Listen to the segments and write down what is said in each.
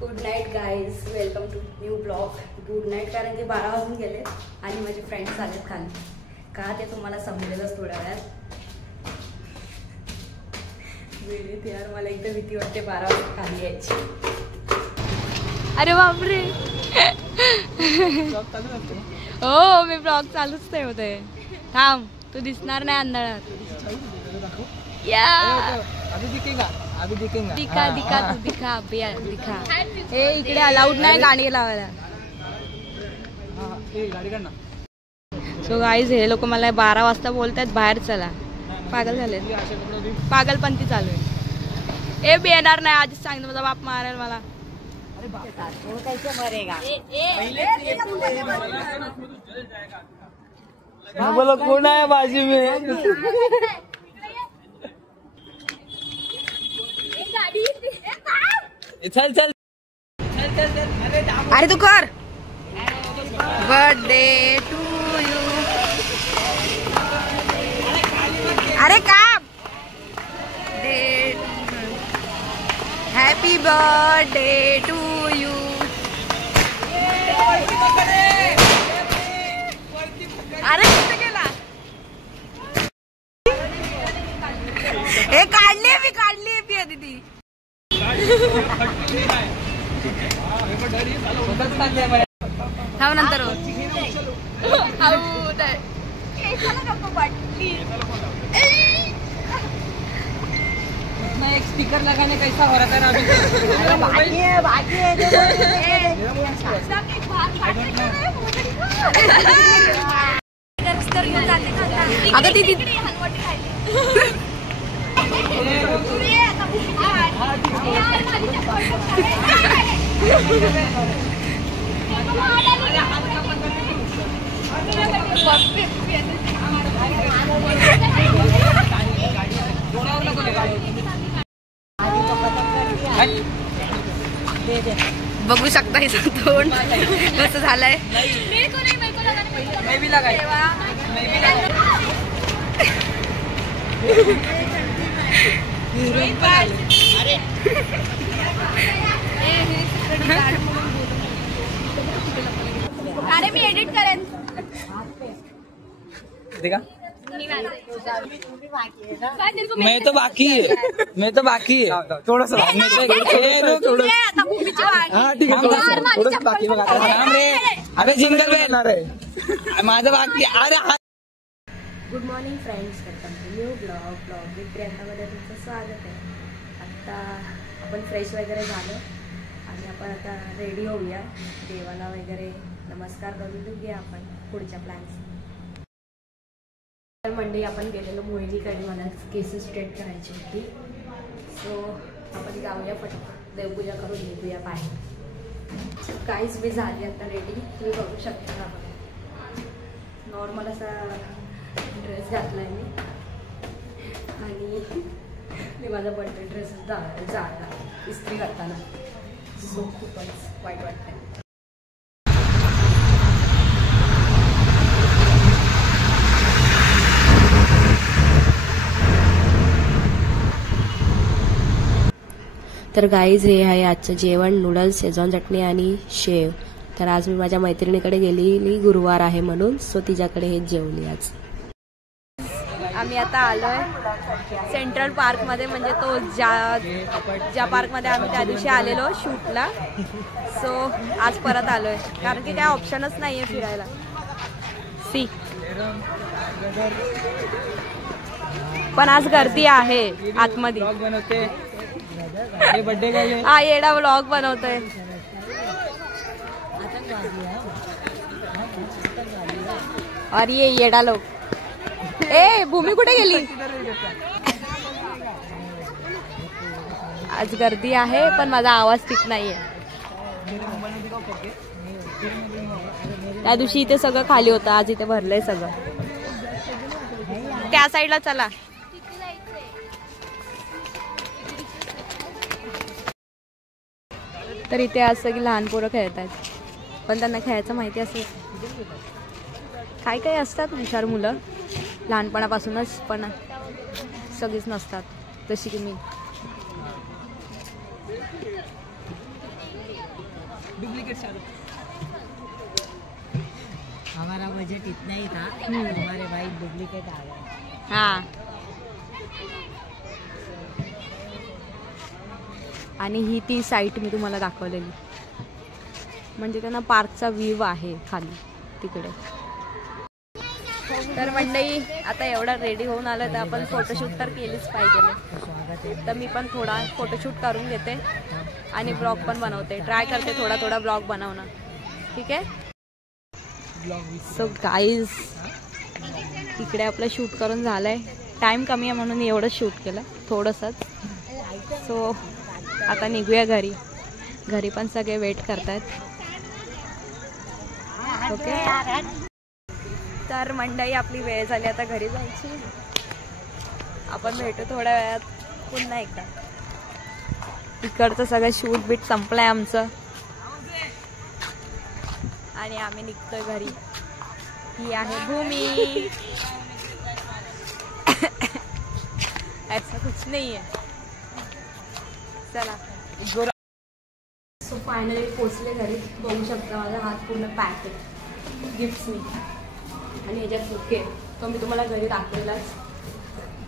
Good night guys, welcome to new blog. Good night कारण की 12 वाजून गेले आणि माझे फ्रेंड्स आलेत खाली. का ते तुम्हाला समजेलच थोड्या वेळात. वेळेत यार मला एकदम भीती वाटते 12 वाजता खाली यायची. अरे बापरे. हो मी ब्लॉग चालूच ठेवते. थांब, तू दिसणार नाही अंधारात. या दिखा दिखा तू दिखा भैया दिखा. हे इकडे अलाउड नाही गाणी लावायला. सो गाईज हे लोक मला 12 वाजता बोलतात बाहेर चला. पागल झाले, पागलपंती चालू आहे. ए बी येणार नाही आधीच सांगितलं, माझा बाप मारेल मला. बोलो कोण आहे बाजू में. चल चल अरे तू कर. Birthday to you. अरे का हॅपी बर्थडे टू यू. अरे कुठे गेला. हे काढली मी काढली पिया दीदी. नंतर एक स्टिकर लगाने कैसा हो रहा था अभी. आता ती बघू शकता हे तोंड कसं झालंय. अरे मी एडिट करेन. देखा मैं तो बाकी है थोड़ा सा. अरे जिंगल माझं बाकी. अरे good morning friends, welcome to new blog with प्रियंकामध्ये तुमचं स्वागत आहे. आत्ता आपण फ्रेश वगैरे झालो आणि आपण आता रेडी होऊया. देवाला वगैरे नमस्कार करून घेऊया आपण पुढच्या प्लॅन्स. तर मंडळी आपण गेलेलो मोहिनीकडे, मला केस स्ट्रेट करायची होती. सो आपण जाऊया पटकन देवपूजा करून निघूया बाहेर. काहीच मी झाली आता रेडी, तुम्ही बघू शकता. आपण नॉर्मल असा ड्रेस घातला आहे मी आणि मी माझा बर्थडे ड्रेस झाला इस्त्री करताना. सो खूपच वाईट वाटतंय. तर गाईज हे आहे आजचं जेवण. नूडल्स, शेजवान चटणी आणि शेव. तर आज मी माझ्या मैत्रिणीकडे गेलेली, गुरुवार आहे म्हणून. सो तिच्याकडे हेच जेवली आज. आम्ही आता आलोय सेंट्रल पार्क मध्ये, म्हणजे तो ज्या पार्क मध्ये आम्ही त्या दिवशी आलेलो शूटला. सो आज परत आलोय कारण की काय ऑप्शनच नाहीये फिरायला. सी पण आज गर्दी आहे आतमध्ये. हा येडा व्लॉग बनवतोय. अरे ये येडा लोक. ए भूमी कुठे गेली. आज गर्दी आहे पण माझा आवाज ठीक नाहीये. त्या दिवशी इथे सगळं खाली होतं, आज इथे भरलंय सगळं. त्या साईडला चला. तर इथे असं की लहान पोरं खेळतात पण त्यांना खेळायचं माहिती असेल. काही काही असतात हुशार मुलं लहानपणापासूनच, पण सगळीच नसतात जशी की मी. डुप्लीकेट शाहरुख। हमारा बजट इतना ही था, हमारे भाई डुप्लीकेट आ गए। हा आणि ही ती साईट मी तुम्हाला दाखवलेली, म्हणजे त्यांना पार्कचा व्ह्यू आहे खाली तिकडे. तर मंडळी आता एवढा रेडी होऊन आलं तर आपण फोटोशूट तर केलीच पाहिजे. तर मी पण थोडा फोटोशूट करून घेते आणि ब्लॉग पण बनवते, ट्राय करते थोडा ब्लॉग बनवणं. ठीक आहे. सो गाईज इकडे आपलं शूट करून झालंय. टाइम कमी आहे म्हणून एवढं शूट केलं थोडंसंच. सो आता निघूया घरी. घरी पण सगळे वेट करतायत. ओके. तर मंडळी आपली वेळ झाली आता घरी जायची. आपण भेटू थोड्या वेळात पुन्हा एकदा. इकडचं सगळं शूट बीट संपलंय आमचं आणि आम्ही निघतोय घरी. ही आहे भूमी. ऐसा कुछ नहीं है. चला. सो फायनली पोचले घरी. बघू शकता माझा हात पूर्ण पॅक आहे गिफ्ट्सनी आणि ह्याच्यात बुके. तो मी तुम्हाला घरी दाखवलाच.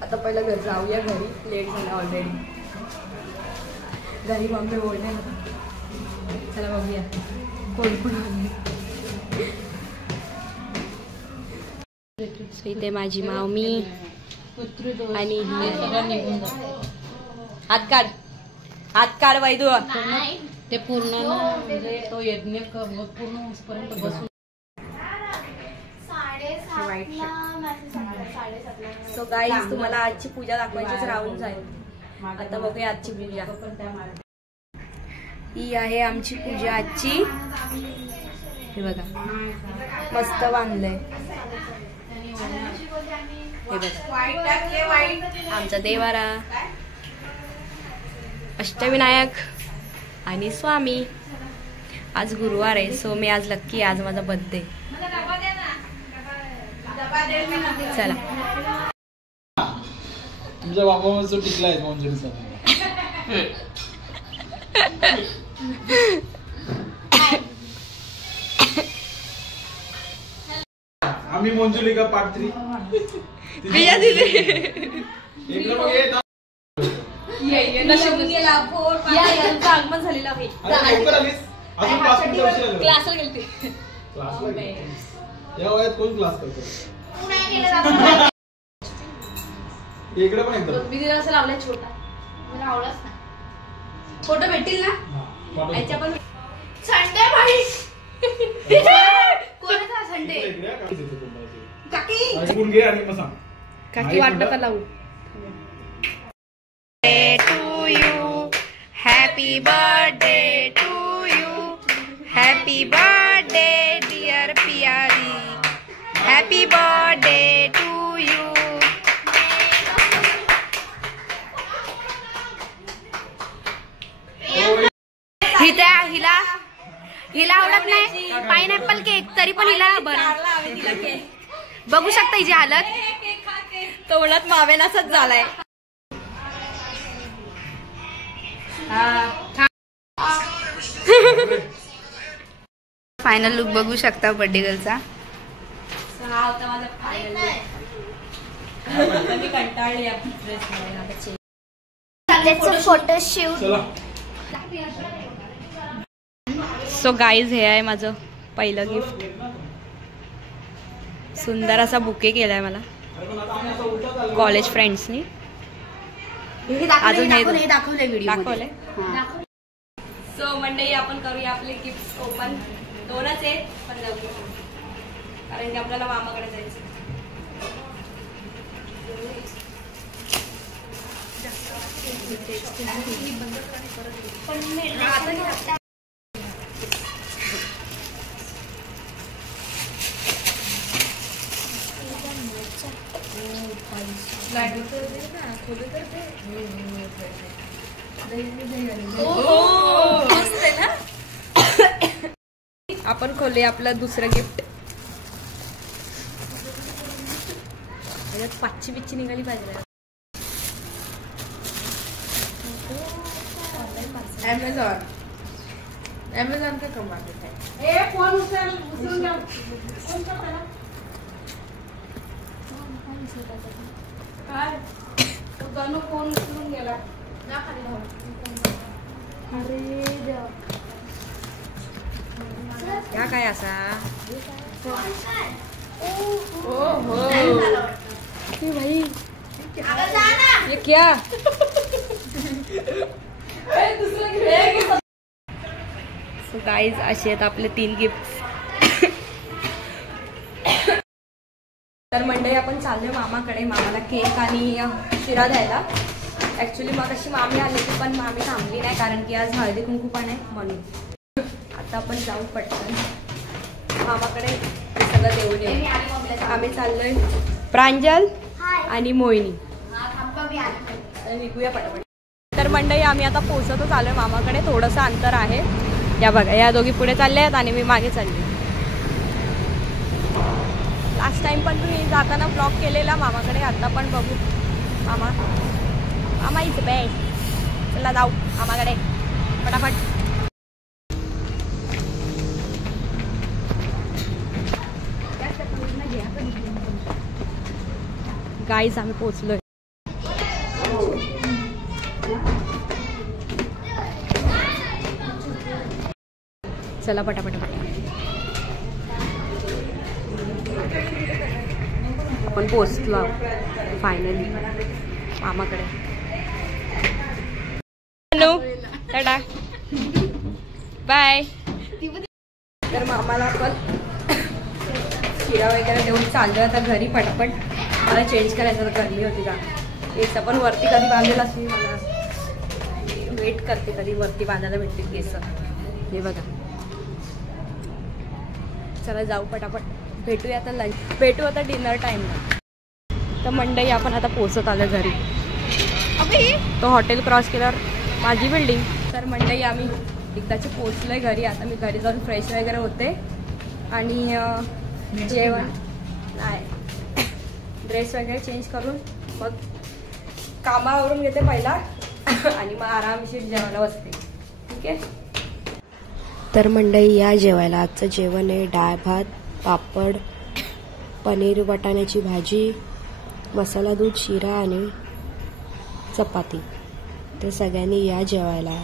आता पहिलं घर जाऊया घरी. लेट झाला ऑलरेडी. घरी मम्मी बोलले. चला बघूया कोण कोण आले. सो इथे माझी मावमी आणि हात काढ वैदू. ते पूर्ण म्हणजे तो यज्ञ पूर्ण होईपर्यंत बसून. सो गाईज तुम्हाला आजची पूजा दाखवायचीच राहून जाईल. आता बघूया आजची पूजा. ही आहे आमची पूजा आजची. हे बघा मस्त बांधलंय. हे बघा आमचा देवारा, अष्टविनायक आणि स्वामी. आज गुरुवार आहे सो मी आज लक्की. आज माझा बर्थडे. चला. तुमच्या बाबाचा टिकला आहे मंजुरीचा. आम्ही मंजुलिका पार्ट 3 बिया दिली. इकडे बघ. आगमन झालेला आहे. क्लासला गेलते. या वयात कोण क्लास करतो. इकडे पण एकदम मी तिला असं लावलाय छोटा. मला आवडलाच ना. फोटो भेटतील ना याच्या पण. संडे भाई कोणाचा संडे. काकी घे आणि मग सांग. काकी वाट नका लावू. To you happy birthday to you. Happy birthday dear Piyari. Happy birthday to you. हिला आवडत नाही पाइनएप्पल केक तरी पण हिला बघू शकता हिची हालत. तोंडात मावेनासच झालाय. फायनल लुक बघू शकता बर्थडे गर्लचा. हा होता माझा फायनल लुक. मी कंटाळली या ड्रेसमध्ये. फोटोशूट. सो गाईज हे आहे माझं पहिलं गिफ्ट. सुंदर असा बुके केलाय मला कॉलेज फ्रेंड्सनी. अजून हे दाखवलंय. सो मंडळी आपण करूया आपले गिफ्ट ओपन. 2च आहेत पण जाऊया कारण की आपल्याला मामाकडे जायचं. आपण खोलूया आपलं दुसरं गिफ्ट. पाचची बिच्ची निघाली पाहिजे. Amazon. अमेझॉन का कमाल है। फोन उचलून गेला. या काय असा भाई ये क्या सो गाईज असे आहेत आपले 3 गिफ्ट. तर मंडळी आपण चाललोय मामाकडे, मामाला केक आणि शिरा द्यायला. ऍक्च्युली मग अशी मामी आली होती पण मामी थांबली नाही कारण की आज हळदी कुंकू पण आहे म्हणून. आता आपण जाऊ पटकन मामाकडे सगळं देऊन येऊ. आम्ही चाललोय प्रांजल आणि मोहिनी निघूया पटापट. तर मंडळी आम्ही आता पोहोचतच आलोय मामाकडे. थोडंसं अंतर आहे. या बघा या दोघी पुढे चालले आहेत आणि मी मागे चालली. लास्ट टाइम पण तुम्ही जाताना ब्लॉग केलेला मामाकडे. आता पण बघू. मामा इथं बेस्ट. चला जाऊ मामाकडे पटापट. गाईज आम्ही पोहोचलोय. चला पटापट आपण पोहोचलो फायनली मामाकडे. Tata bye. तर मामाला आपण शिरा वगैरे देऊन चाललोय आता घरी पटापट. मला चेंज करायचं तर गरमी होती का. केस पण वरती कधी बांधलेला असेल. मला वेट करते कधी वरती बांधायला भेटते केस. हे बघा. चला जाऊ पटापट. भेटूया आता लंच. भेटू आता डिनर टाईमला. तर मंडई आपण आता पोहोचत आलो घरी. तो हॉटेल क्रॉस केल्यावर माझी बिल्डिंग. तर मंडई आम्ही एकदाची पोहोचलोय घरी. आता मी घरी जाऊन फ्रेश वगैरे होते आणि जेवण नाही ड्रेस वगैरे चेंज करून मग कामावरून घेते पहिला आणि मग आरामशीर जेवायला बसते. ठीक आहे. तर मंडई या जेवायला. आजचं जेवण आहे डाळ भात, पापड, पनीर वाटाण्याची भाजी, मसाला दूध, शिरा आणि चपाती. तर सगळ्यांनी या जेवायला.